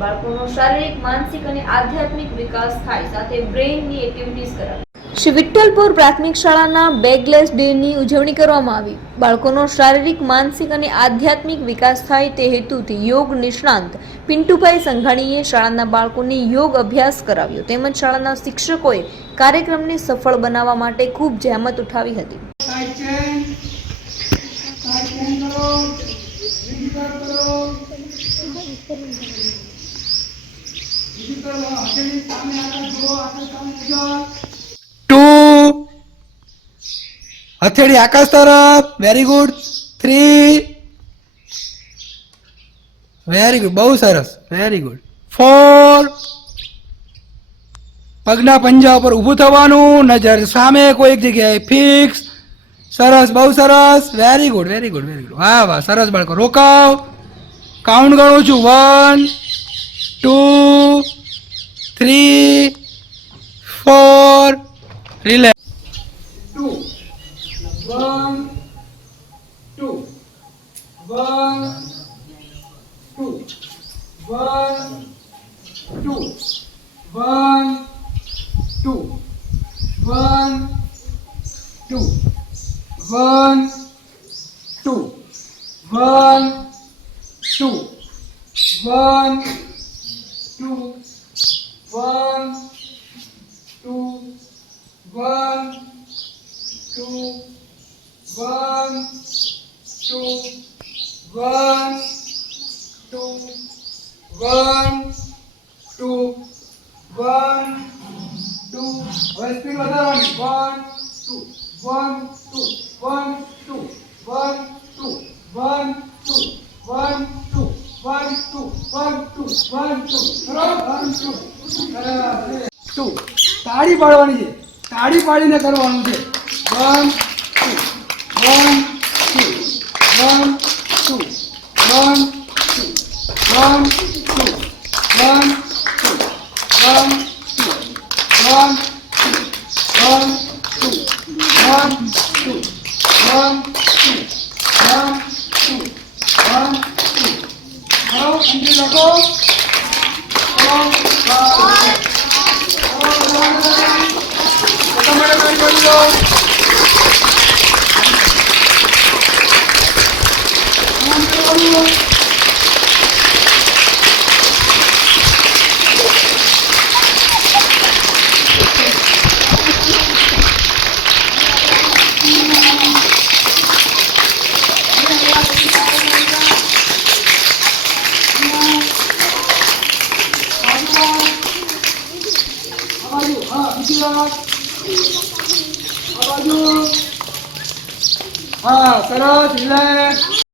બાળકોનો શારીરિક, માનસિક અને આધ્યાત્મિક વિકાસ થાય, સાથે બ્રેઇનની એક્ટિવિટીઝ કરાવી। શ્રી વિઠ્ઠલપુર પ્રાથમિક શાળાના બેગલેસ ડેની ઉજવણી કરવામાં આવી। બાળકોનો શારીરિક, માનસિક અને આધ્યાત્મિક વિકાસ થાય તે હેતુથી યોગ નિષ્ણાંત પિન્ટુભાઈ સંઘાણીએ શાળાના બાળકોને યોગ અભ્યાસ કરાવ્યો તેમજ શાળાના શિક્ષકોએ કાર્યક્રમને સફળ બનાવવા માટે ખૂબ જહેમત ઉઠાવી હતી। हथेली आकाश तरफ, वेरी गुड। 3, वेरी गुड, बहुत सरस, वेरी गुड। 4, पगना पंजा पर ऊभू थवानुं, नजर सामे कोई एक जग्याए फिक्स। सरस, बहुत सरस, very good, very good, very good. वाह वाह, सरस बाळको। रोकाव, काउंट गणुं छुं। 1, 2, 3, 4, रिलैक्स। 2, 1, 2, 1, 2, 1, 2, 1, 2, 1, 2, 1, 2, 1, 2, 1, 2, 1, 2, 1, 2, 1, 2, 1, 2, 1, 2, 1, 2, હવે સ્પીડ વધારવાની। 1, 2, 1, 2, 1, 2, 1, 2, 1, 2, 1, 2, 1, 2, 1, 2, 1, 2, 2, તાળી પાડવાની છે, તાળી પાડીને કરવાનું છે। 1, 2, 1, 2, 1, 2, 1, 2, 1, 2, 1, 2, 1, 2, 1, 2, 1, 2, 1, 2, 1, 2, 1, 2, 1, 2, 1, 2, કરો અંજલિ લખો। हाँ, सरस, रिलैक्स।